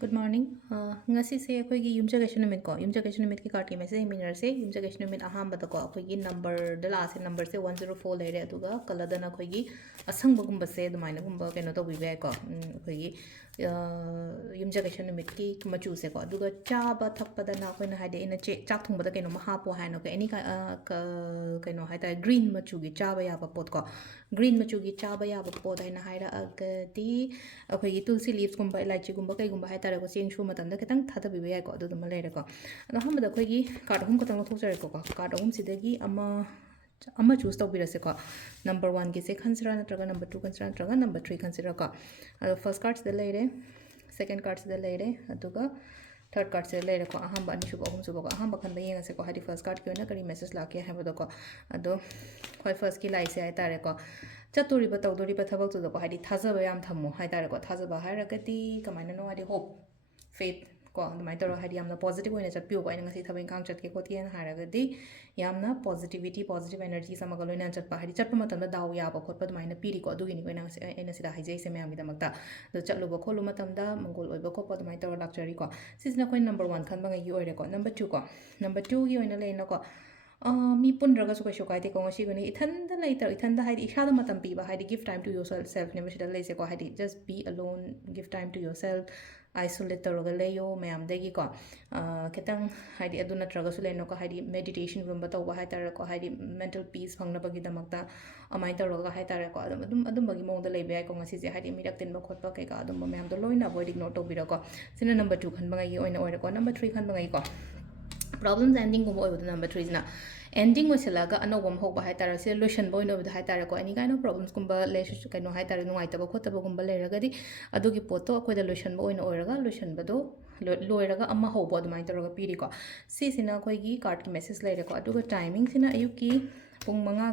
Good morning. Ngasi se koi gi yumjagation numit ko yumjagation numit ki card ki message minor se yumjagation numit aham bata ko koi gi number the last number se 104 lere aduga kala dana koi gi asang bagum base dumaina gumba keno to bibe ko koi gi yumjagation numit ki machu se ko aduga cha ba thakpa dana koi na hade ina che chak thung bada keno maha po haino ko any ka keno haita green machu gi cha ba ya ba pot ko green machu gi cha ba ya ba pot haina haira agadi koi gi tulsi leaves gumba elaichi gumba kai gumba haita ko cheng shu matam da ketang thada bi bai ko adu dum le re ko ado ham da koi gi card hum ko tang thok jare ko card hum sidagi ama choose to birase ko number 1 gi se khansira natraga number 2 khansira natraga number 3 khansira ko ado first card se le re second card se le re aduga third card se le re ko ahamba ani shuba hum suba ko ahamba khan ba yenga se ko hadi first card ki na kari message la ke ha ba do ko ado khoi first ki lai se ai tare ko chatori ba tawdori ba thabak tu ko hadi thaza ba yam thammo hai tare ko thaza ba hai ragati kamaina no hadi hope faith ko andumai toro hadi yamna positive oina chatpiu ko aina ngasi thabin kang chatke ko tien haragadi yamna positivity positive energy samaga loina chatpa hadi chatpa matam da daw ya ba khotpa dumaina piri ko adugi ni ko aina sida haijai se mayam gi damakta do chatlu ba kholu matam da mongol oi ba ko pa dumai toro lakchari ko sisna ko number 1 khan ba ngai gi oire ko number 2 ko number 2 gi oina leina ko mi pundraga su kaisu kaite ko ngasi gani ithanda later ithanda haidi ishada matam piba haidi give time to yourself ne mashida leise ko haidi just be alone give time to yourself isolate toroga leyo mayam degi ko ketang haidi adu natraga su leno ko haidi meditation gumba tawba haitara ko haidi mental peace phangna bagi damakta amai toroga haitara ko adum bagi mongda leibe ai ko ngasi je haidi mirak tin ba khotpa kai ka adum mayam do loina avoid ignore to bira ko sina number 2 khan bangai oina oira ko number 3 khan bangai ko problems ending gumba oibu number 3 is na ending waselaga anobam hokba haitara se solution boy no bida haitara ko any kind of problems gumba le kaino haitara nungai taba khotaba gumba le ragadi adugi poto ko da solution boy no oiraga solution bado loiraga amma hobo adumai taraga piri ko si sina koi gi card ki message le re ko aduga timing sina ayuki pung manga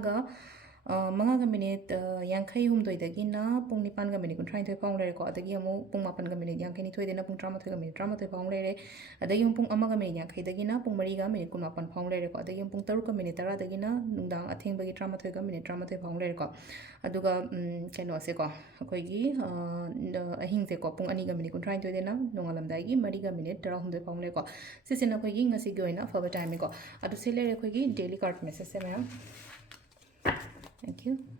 ga minute yankai humdoi dagina pung nipan ga minute kuntrain thoi paung le ko adagi amu pung mapan ga minute yankai ni thoi dena pung trama thoi ga minute trama thoi paung le adagi pung ama ga minute yankai dagina pung mari ga minute kun mapan paung le ko adagi pung taru ga minute tara dagina nungdang atheng bagi trama thoi ga minute trama thoi paung le ko aduga kaino se ko akoi gi ahing se ko pung ani ga minute kuntrain thoi dena nongalam dai gi mari ga minute tara humdoi paung le ko sisina koi gi ngasi gi oina Afaba time ko adu se le koi gi daily card message se ma'am. Thank you.